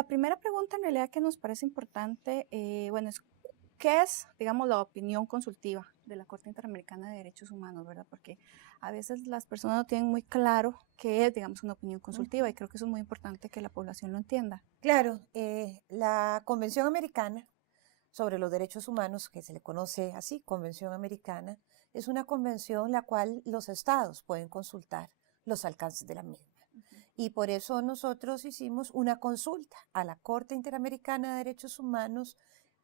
la primera pregunta en realidad que nos parece importante, es ¿qué es, digamos, la opinión consultiva de la Corte Interamericana de Derechos Humanos, verdad? Porque a veces las personas no tienen muy claro qué es, digamos, una opinión consultiva y creo que eso es muy importante que la población lo entienda. Claro, la Convención Americana sobre los Derechos Humanos, que se le conoce así, Convención Americana, es una convención la cual los estados pueden consultar los alcances de la misma. Y por eso nosotros hicimos una consulta a la Corte Interamericana de Derechos Humanos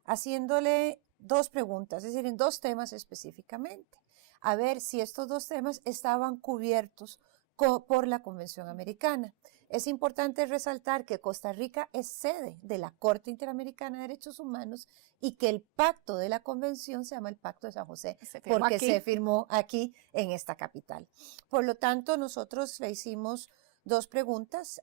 haciéndole dos preguntas, es decir, en dos temas específicamente, a ver si estos dos temas estaban cubiertos por la Convención Americana. Es importante resaltar que Costa Rica es sede de la Corte Interamericana de Derechos Humanos y que el pacto de la Convención se llama el Pacto de San José porque se firmó aquí en esta capital. Por lo tanto, nosotros le hicimos dos preguntas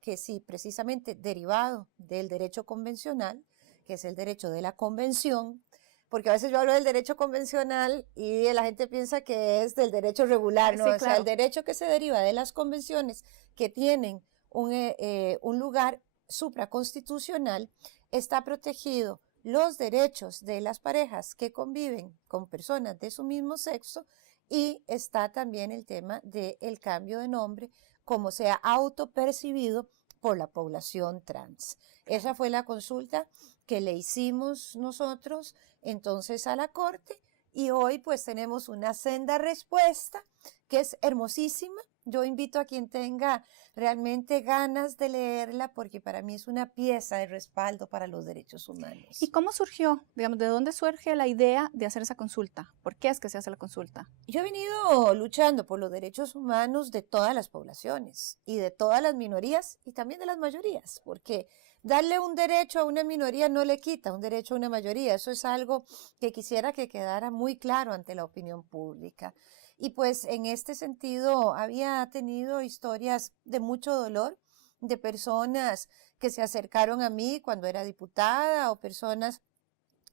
que sí, precisamente derivado del derecho convencional, que es el derecho de la convención, porque a veces yo hablo del derecho convencional y la gente piensa que es del derecho regular, ¿no? Sí, claro. O sea, el derecho que se deriva de las convenciones que tienen un lugar supraconstitucional está protegido los derechos de las parejas que conviven con personas de su mismo sexo y está también el tema del cambio de nombre como sea autopercibido por la población trans. Esa fue la consulta que le hicimos nosotros entonces a la Corte y hoy pues tenemos una senda respuesta que es hermosísima. Yo invito a quien tenga realmente ganas de leerla porque para mí es una pieza de respaldo para los derechos humanos. ¿Y cómo surgió, digamos, de dónde surge la idea de hacer esa consulta? ¿Por qué es que se hace la consulta? Yo he venido luchando por los derechos humanos de todas las poblaciones y de todas las minorías y también de las mayorías, porque darle un derecho a una minoría no le quita un derecho a una mayoría. Eso es algo que quisiera que quedara muy claro ante la opinión pública. Y pues en este sentido había tenido historias de mucho dolor de personas que se acercaron a mí cuando era diputada o personas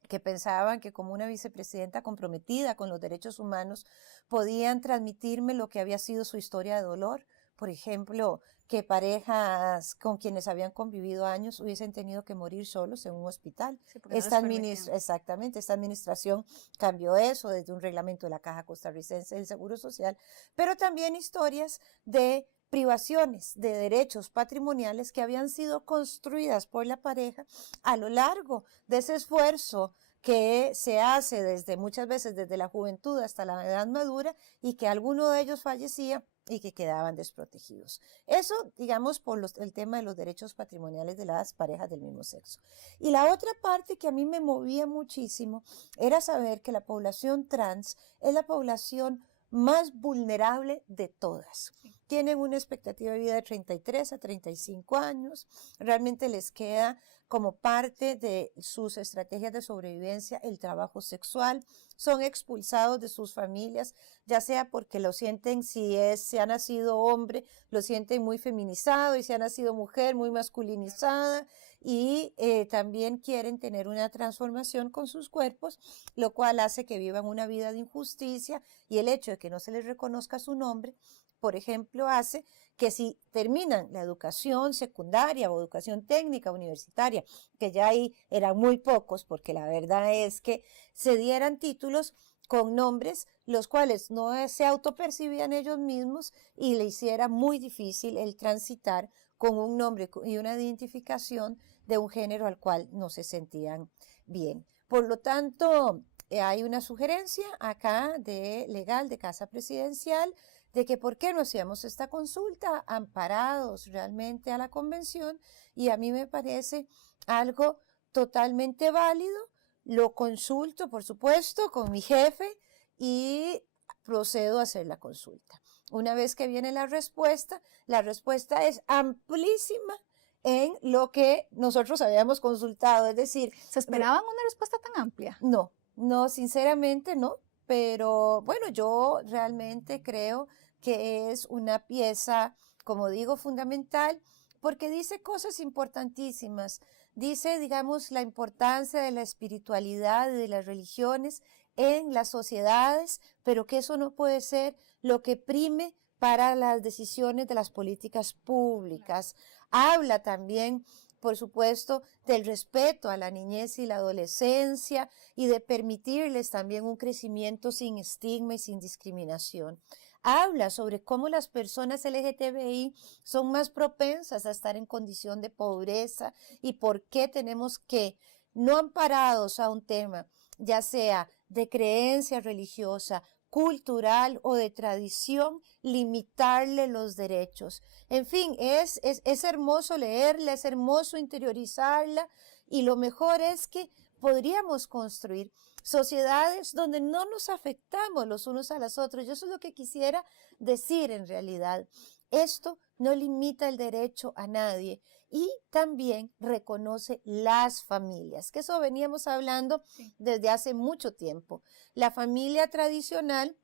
que pensaban que como una vicepresidenta comprometida con los derechos humanos podían transmitirme lo que había sido su historia de dolor. Por ejemplo, que parejas con quienes habían convivido años hubiesen tenido que morir solos en un hospital. Sí, Exactamente, esta administración cambió eso desde un reglamento de la Caja Costarricense del Seguro Social, pero también historias de privaciones de derechos patrimoniales que habían sido construidas por la pareja a lo largo de ese esfuerzo que se hace desde muchas veces desde la juventud hasta la edad madura y que alguno de ellos fallecía y que quedaban desprotegidos. Eso, digamos, por el tema de los derechos patrimoniales de las parejas del mismo sexo. Y la otra parte que a mí me movía muchísimo era saber que la población trans es la población más vulnerable de todas. Tienen una expectativa de vida de 33 a 35 años. Realmente les queda como parte de sus estrategias de sobrevivencia el trabajo sexual. Son expulsados de sus familias, ya sea porque lo sienten, si ha nacido hombre, lo sienten muy feminizado, y si ha nacido mujer, muy masculinizada, y también quieren tener una transformación con sus cuerpos, lo cual hace que vivan una vida de injusticia, y el hecho de que no se les reconozca su nombre, por ejemplo, hace que si terminan la educación secundaria o educación técnica universitaria, que ya ahí eran muy pocos, porque la verdad es que se dieran títulos con nombres los cuales no se autopercibían ellos mismos y le hiciera muy difícil el transitar con un nombre y una identificación de un género al cual no se sentían bien. Por lo tanto, hay una sugerencia acá de legal de Casa Presidencial de que por qué no hacíamos esta consulta amparados realmente a la convención, y a mí me parece algo totalmente válido. Lo consulto, por supuesto, con mi jefe y procedo a hacer la consulta. Una vez que viene la respuesta es amplísima en lo que nosotros habíamos consultado, es decir... ¿Se esperaban una respuesta tan amplia? No, sinceramente no, pero bueno, yo realmente creo que es una pieza, como digo, fundamental, porque dice cosas importantísimas. Dice, digamos, la importancia de la espiritualidad y de las religiones en las sociedades, pero que eso no puede ser lo que prime para las decisiones de las políticas públicas. Habla también por supuesto, del respeto a la niñez y la adolescencia y de permitirles también un crecimiento sin estigma y sin discriminación. Habla sobre cómo las personas LGTBI son más propensas a estar en condición de pobreza y por qué tenemos que, no amparados a un tema, ya sea de creencia religiosa, cultural o de tradición, limitarle los derechos. En fin, es hermoso leerla, es hermoso interiorizarla y lo mejor es que podríamos construir sociedades donde no nos afectamos los unos a los otros. Yo eso es lo que quisiera decir en realidad. Esto no limita el derecho a nadie y también reconoce las familias, que eso veníamos hablando desde hace mucho tiempo. La familia tradicional,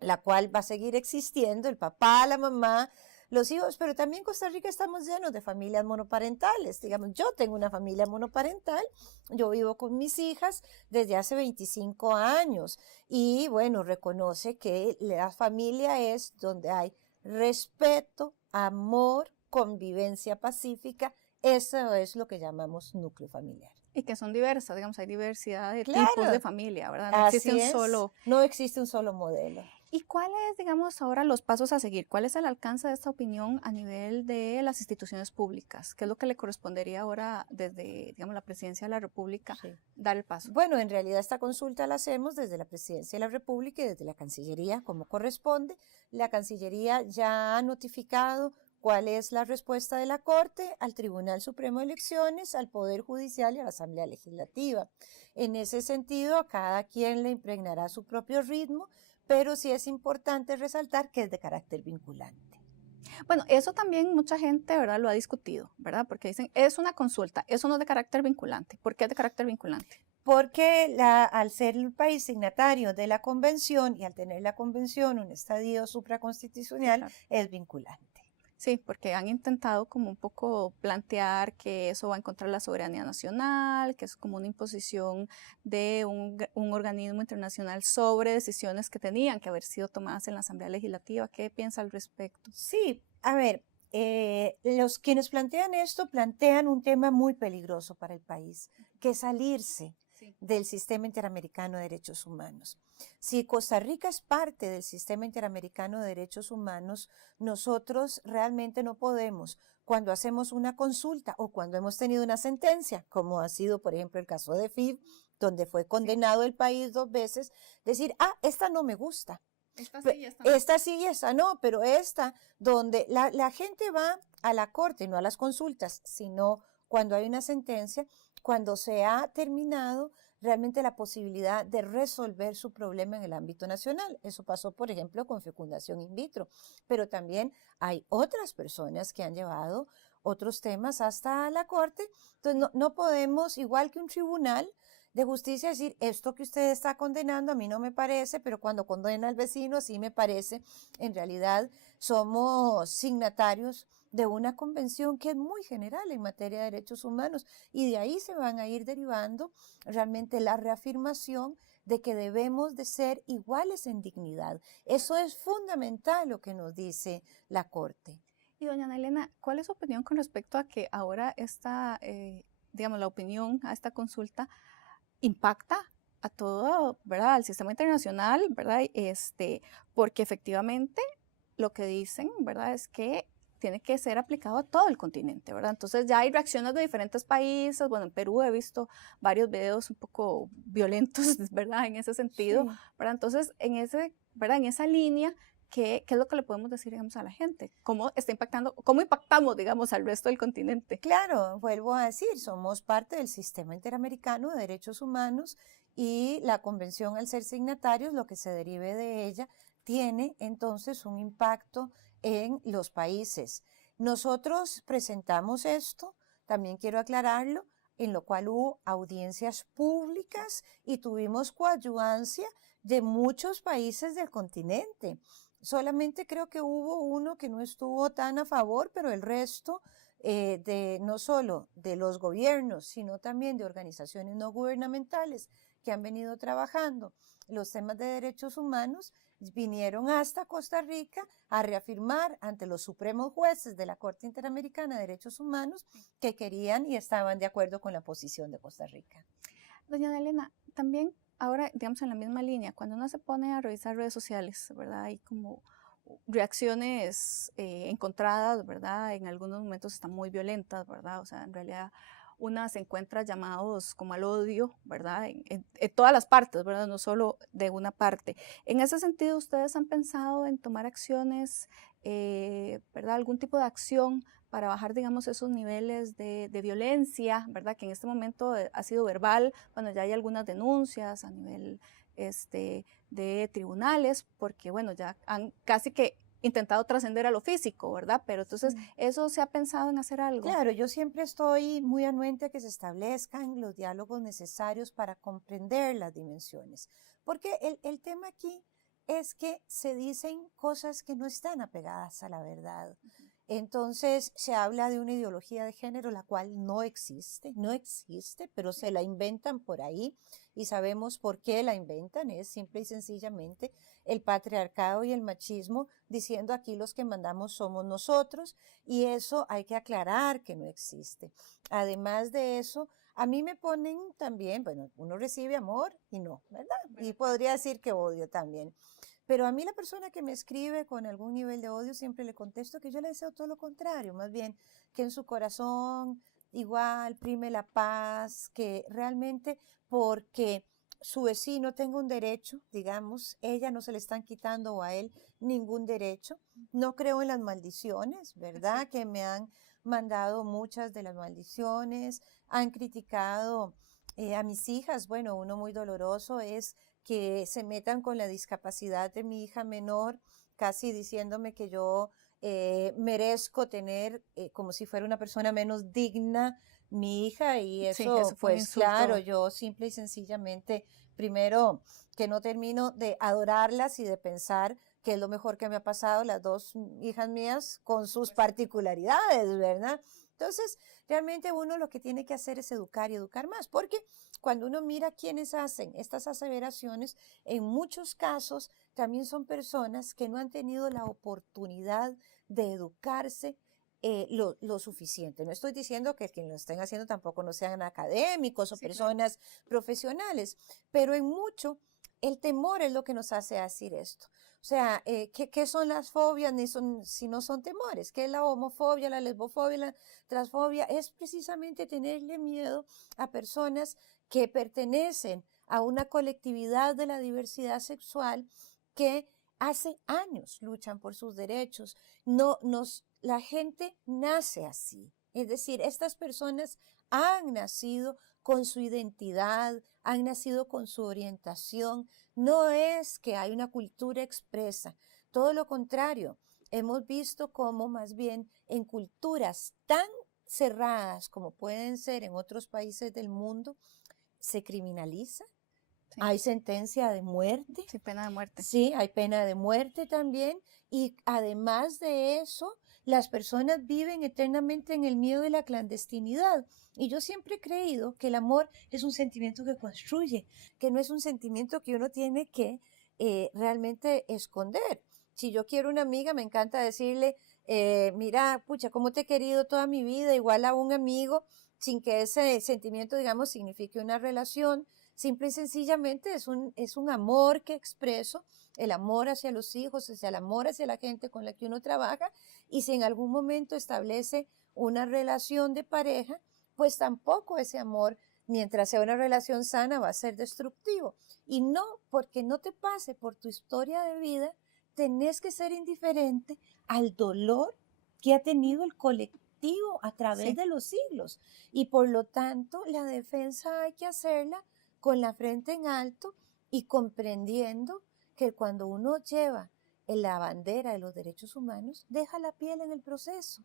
la cual va a seguir existiendo, el papá, la mamá, los hijos, pero también en Costa Rica estamos llenos de familias monoparentales. Digamos, yo tengo una familia monoparental, yo vivo con mis hijas desde hace 25 años y bueno, reconoce que la familia es donde hay respeto, amor, convivencia pacífica. Eso es lo que llamamos núcleo familiar. Y que son diversas, digamos, hay diversidad de Claro, tipos de familia, ¿verdad? No así existe un es. solo. No existe un solo modelo. ¿Y cuáles, digamos, ahora los pasos a seguir? ¿Cuál es el alcance de esta opinión a nivel de las instituciones públicas? ¿Qué es lo que le correspondería ahora desde, digamos, la Presidencia de la República dar el paso? Bueno, en realidad esta consulta la hacemos desde la Presidencia de la República y desde la Cancillería, como corresponde. La Cancillería ya ha notificado cuál es la respuesta de la Corte al Tribunal Supremo de Elecciones, al Poder Judicial y a la Asamblea Legislativa. En ese sentido, a cada quien le impregnará su propio ritmo, pero sí es importante resaltar que es de carácter vinculante. Bueno, eso también mucha gente, ¿verdad?, lo ha discutido, ¿verdad? Porque dicen, es una consulta, eso no es de carácter vinculante. ¿Por qué es de carácter vinculante? Porque al ser el país signatario de la convención y al tener la convención un estadio supraconstitucional, Claro. es vinculante. Sí, porque han intentado como un poco plantear que eso va en contra de la soberanía nacional, que es como una imposición de un organismo internacional sobre decisiones que tenían que haber sido tomadas en la Asamblea Legislativa. ¿Qué piensa al respecto? Sí, a ver, los quienes plantean esto plantean un tema muy peligroso para el país, que es salirse del sistema interamericano de derechos humanos. Si Costa Rica es parte del sistema interamericano de derechos humanos, nosotros realmente no podemos, cuando hacemos una consulta o cuando hemos tenido una sentencia, como ha sido, por ejemplo, el caso de FIV, donde fue condenado el país 2 veces, decir, esta no me gusta. Esta sí y esta no. Esta sí y esta no, pero esta, donde la gente va a la corte, no a las consultas, sino cuando hay una sentencia, cuando se ha terminado realmente la posibilidad de resolver su problema en el ámbito nacional. Eso pasó, por ejemplo, con fecundación in vitro, pero también hay otras personas que han llevado otros temas hasta la corte. Entonces, no podemos, igual que un tribunal de justicia, decir, esto que usted está condenando a mí no me parece, pero cuando condena al vecino sí me parece. En realidad, somos signatarios de una convención que es muy general en materia de derechos humanos y de ahí se van a ir derivando realmente la reafirmación de que debemos de ser iguales en dignidad. Eso es fundamental lo que nos dice la Corte. Y doña Ana Elena, ¿cuál es su opinión con respecto a que ahora esta, digamos, la opinión a esta consulta impacta a todo, ¿verdad?, al sistema internacional, ¿verdad? Porque efectivamente lo que dicen, ¿verdad?, es que tiene que ser aplicado a todo el continente, ¿verdad? Entonces ya hay reacciones de diferentes países. Bueno, en Perú he visto varios videos un poco violentos, ¿verdad?, en ese sentido, sí. ¿Verdad? Entonces, ¿verdad?, en esa línea, ¿qué es lo que le podemos decir, digamos, a la gente? ¿Cómo está impactando, cómo impactamos, digamos, al resto del continente? Claro, vuelvo a decir, somos parte del sistema interamericano de derechos humanos y la convención, al ser signatarios, lo que se derive de ella, tiene entonces un impacto en los países. Nosotros presentamos esto, también quiero aclararlo, en lo cual hubo audiencias públicas y tuvimos coadyuvancia de muchos países del continente. Solamente creo que hubo uno que no estuvo tan a favor, pero el resto de no solo de los gobiernos, sino también de organizaciones no gubernamentales que han venido trabajando los temas de derechos humanos, vinieron hasta Costa Rica a reafirmar ante los supremos jueces de la Corte Interamericana de Derechos Humanos que querían y estaban de acuerdo con la posición de Costa Rica. Doña Elena, también ahora, digamos, en la misma línea, cuando uno se pone a revisar redes sociales, ¿verdad? Hay como reacciones encontradas, ¿verdad? En algunos momentos están muy violentas, ¿verdad? O sea, en realidad una se encuentra llamados como al odio, ¿verdad? En todas las partes, ¿verdad? No solo de una parte. En ese sentido, ¿ustedes han pensado en tomar acciones, ¿verdad? Algún tipo de acción para bajar, digamos, esos niveles de violencia, ¿verdad? Que en este momento ha sido verbal, bueno, ya hay algunas denuncias a nivel de tribunales, porque bueno, ya han casi que intentado trascender a lo físico, ¿verdad? Pero entonces, ¿eso se ha pensado en hacer algo? Claro, yo siempre estoy muy anuente a que se establezcan los diálogos necesarios para comprender las dimensiones, porque el tema aquí es que se dicen cosas que no están apegadas a la verdad. Entonces se habla de una ideología de género la cual no existe, no existe, pero se la inventan por ahí y sabemos por qué la inventan, es simple y sencillamente el patriarcado y el machismo diciendo aquí los que mandamos somos nosotros y eso hay que aclarar que no existe. Además de eso, a mí me ponen también, bueno, uno recibe amor y no, ¿verdad? Y podría decir que odio también. Pero a mí la persona que me escribe con algún nivel de odio siempre le contesto que yo le deseo todo lo contrario, más bien que en su corazón igual prime la paz, que realmente porque su vecino tenga un derecho, digamos, ella no se le están quitando o a él ningún derecho. No creo en las maldiciones, ¿verdad? Que me han mandado muchas de las maldiciones, han criticado a mis hijas. Bueno, uno muy doloroso es que se metan con la discapacidad de mi hija menor, casi diciéndome que yo merezco tener como si fuera una persona menos digna mi hija y Sí, eso eso fue un pues claro, insulto. yo simple y sencillamente primero que no termino de adorarlas y de pensar que es lo mejor que me ha pasado las dos hijas mías con sus particularidades, ¿verdad? Entonces, realmente uno lo que tiene que hacer es educar y educar más, porque cuando uno mira quienes hacen estas aseveraciones, en muchos casos también son personas que no han tenido la oportunidad de educarse lo suficiente. No estoy diciendo que quienes lo estén haciendo tampoco no sean académicos o Sí, claro. personas profesionales, pero en mucho el temor es lo que nos hace decir esto. O sea, ¿qué son las fobias ni son, si no son temores? ¿Qué es la homofobia, la lesbofobia, la transfobia? Es precisamente tenerle miedo a personas que pertenecen a una colectividad de la diversidad sexual que hace años luchan por sus derechos. La gente nace así. Es decir, estas personas han nacido con su identidad, han nacido con su orientación. No es que hay una cultura expresa, todo lo contrario. Hemos visto cómo más bien en culturas tan cerradas como pueden ser en otros países del mundo, se criminaliza, Sí, hay sentencia de muerte, sí, pena de muerte. sí, hay pena de muerte también y además de eso, las personas viven eternamente en el miedo de la clandestinidad. Y yo siempre he creído que el amor es un sentimiento que construye, que no es un sentimiento que uno tiene que realmente esconder. Si yo quiero una amiga, me encanta decirle, mira, pucha, cómo te he querido toda mi vida, igual a un amigo, sin que ese sentimiento, digamos, signifique una relación. Simple y sencillamente es un amor que expreso, el amor hacia los hijos, hacia el amor hacia la gente con la que uno trabaja, y si en algún momento establece una relación de pareja, pues tampoco ese amor, mientras sea una relación sana, va a ser destructivo. Y no, porque no te pase por tu historia de vida, tenés que ser indiferente al dolor que ha tenido el colectivo a través Sí. de los siglos. Y por lo tanto, la defensa hay que hacerla con la frente en alto y comprendiendo que cuando uno lleva en la bandera de los derechos humanos, deja la piel en el proceso.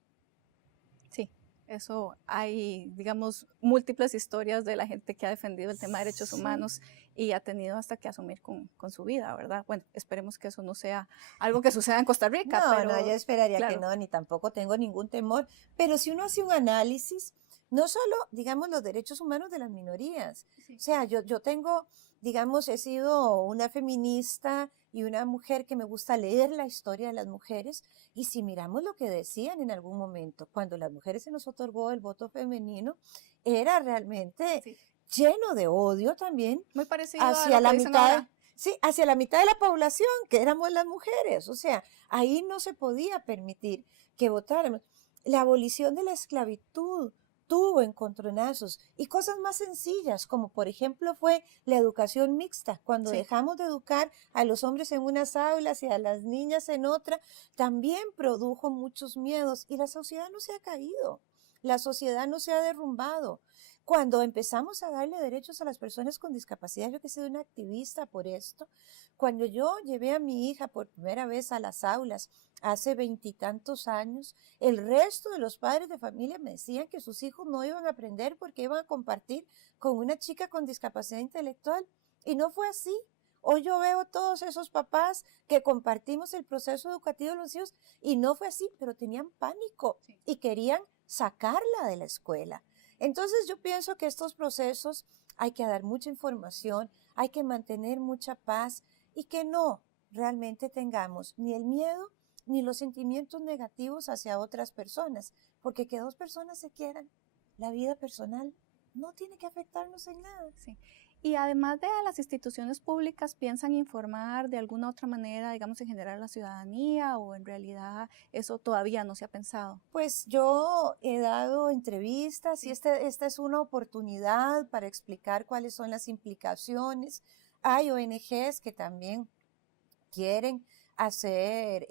Sí, Eso hay, digamos, múltiples historias de la gente que ha defendido el tema de derechos Sí. humanos y ha tenido hasta que asumir con su vida, ¿verdad? Bueno, esperemos que eso no sea algo que suceda en Costa Rica, No, no, yo pero esperaría que claro, no, ni tampoco tengo ningún temor. Pero si uno hace un análisis, no solo, digamos, los derechos humanos de las minorías. O sí, sea, yo tengo, digamos, he sido una feminista y una mujer que me gusta leer la historia de las mujeres. Y si miramos lo que decían en algún momento, cuando las mujeres se nos otorgó el voto femenino, era realmente sí, lleno de odio también muy parecido a hacia lo que la dicen mitad, ahora. sí, hacia la mitad de la población, que éramos las mujeres. O sea, ahí no se podía permitir que votáramos. La abolición de la esclavitud tuvo encontronazos y cosas más sencillas, como por ejemplo fue la educación mixta. Cuando Sí, dejamos de educar a los hombres en unas aulas y a las niñas en otra, también produjo muchos miedos y la sociedad no se ha caído. La sociedad no se ha derrumbado. Cuando empezamos a darle derechos a las personas con discapacidad, yo que he sido una activista por esto, cuando yo llevé a mi hija por primera vez a las aulas hace veintitantos años, el resto de los padres de familia me decían que sus hijos no iban a aprender porque iban a compartir con una chica con discapacidad intelectual. Y no fue así. Hoy yo veo todos esos papás que compartimos el proceso educativo de los hijos y no fue así, pero tenían pánico sí. y querían sacarla de la escuela. Entonces yo pienso que estos procesos hay que dar mucha información, hay que mantener mucha paz y que no realmente tengamos ni el miedo ni los sentimientos negativos hacia otras personas, porque que dos personas se quieran, la vida personal no tiene que afectarnos en nada. Sí. Y además de las instituciones públicas, ¿piensan informar de alguna otra manera, digamos, en general a la ciudadanía o en realidad eso todavía no se ha pensado? Pues yo he dado entrevistas y Sí, esta es una oportunidad para explicar cuáles son las implicaciones. Hay ONGs que también quieren hacer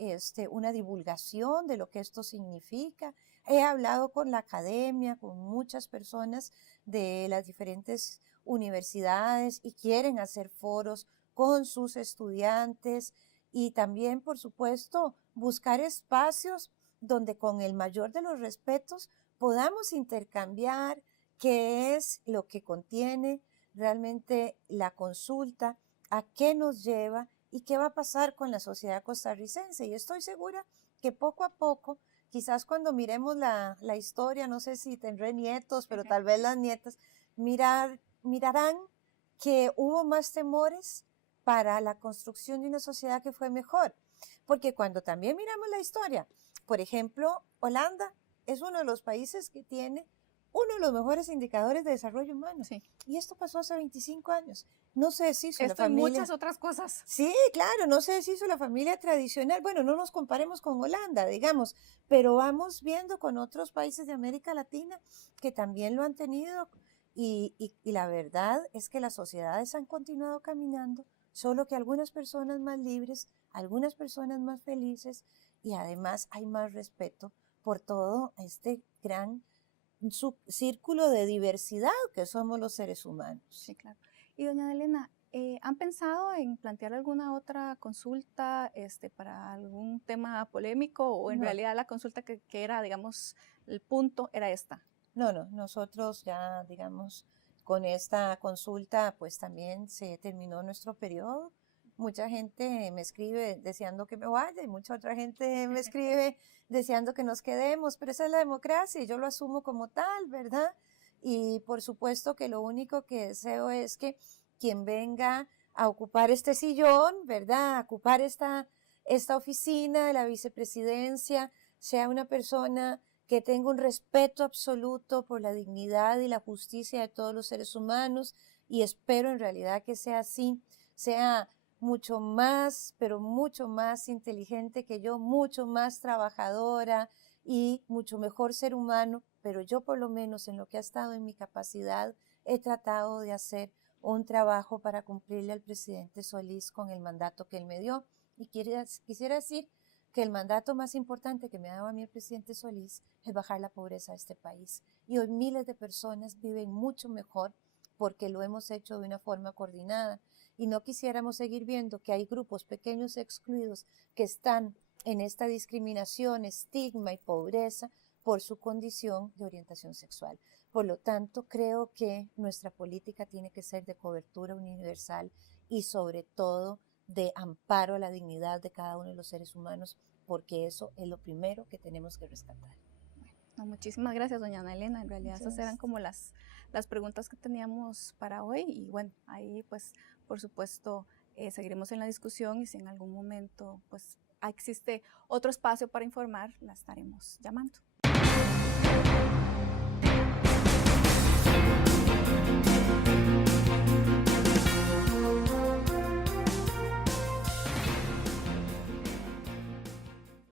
una divulgación de lo que esto significa. He hablado con la academia, con muchas personas de las diferentes universidades y quieren hacer foros con sus estudiantes y también, por supuesto, buscar espacios donde con el mayor de los respetos podamos intercambiar qué es lo que contiene realmente la consulta, a qué nos lleva y qué va a pasar con la sociedad costarricense. Y estoy segura que poco a poco, quizás cuando miremos la historia, no sé si tendré nietos, pero tal vez las nietas, mirarán que hubo más temores para la construcción de una sociedad que fue mejor. Porque cuando también miramos la historia, por ejemplo, Holanda es uno de los países que tiene uno de los mejores indicadores de desarrollo humano. sí. Y esto pasó hace 25 años. No se deshizo la Esto y familia. muchas otras cosas. Sí, claro, no se deshizo la familia tradicional. Bueno, no nos comparemos con Holanda, digamos, pero vamos viendo con otros países de América Latina que también lo han tenido y la verdad es que las sociedades han continuado caminando, solo que algunas personas más libres, algunas personas más felices y además hay más respeto por todo este gran círculo de diversidad que somos los seres humanos. Sí, claro. Y doña Elena, ¿han pensado en plantear alguna otra consulta para algún tema polémico o en No, realidad la consulta que era, digamos, el punto era esta? no, no, nosotros ya, digamos, con esta consulta, pues también se terminó nuestro periodo. Mucha gente me escribe deseando que me vaya y mucha otra gente me escribe deseando que nos quedemos, pero esa es la democracia y yo lo asumo como tal, ¿verdad? Y por supuesto que lo único que deseo es que quien venga a ocupar este sillón, ¿verdad? A ocupar esta oficina de la vicepresidencia, sea una persona que tenga un respeto absoluto por la dignidad y la justicia de todos los seres humanos y espero en realidad que sea así, sea mucho más, pero mucho más inteligente que yo, mucho más trabajadora y mucho mejor ser humano, pero yo por lo menos en lo que ha estado en mi capacidad he tratado de hacer un trabajo para cumplirle al presidente Solís con el mandato que él me dio. Y quisiera decir que el mandato más importante que me ha dado a mí el presidente Solís es bajar la pobreza de este país. Y hoy miles de personas viven mucho mejor porque lo hemos hecho de una forma coordinada. Y no quisiéramos seguir viendo que hay grupos pequeños excluidos que están en esta discriminación, estigma y pobreza, por su condición de orientación sexual. Por lo tanto, creo que nuestra política tiene que ser de cobertura universal y sobre todo de amparo a la dignidad de cada uno de los seres humanos, porque eso es lo primero que tenemos que rescatar. No, muchísimas gracias, doña Ana Elena. En realidad esas eran como las preguntas que teníamos para hoy y bueno, ahí pues por supuesto seguiremos en la discusión y si en algún momento pues existe otro espacio para informar, la estaremos llamando.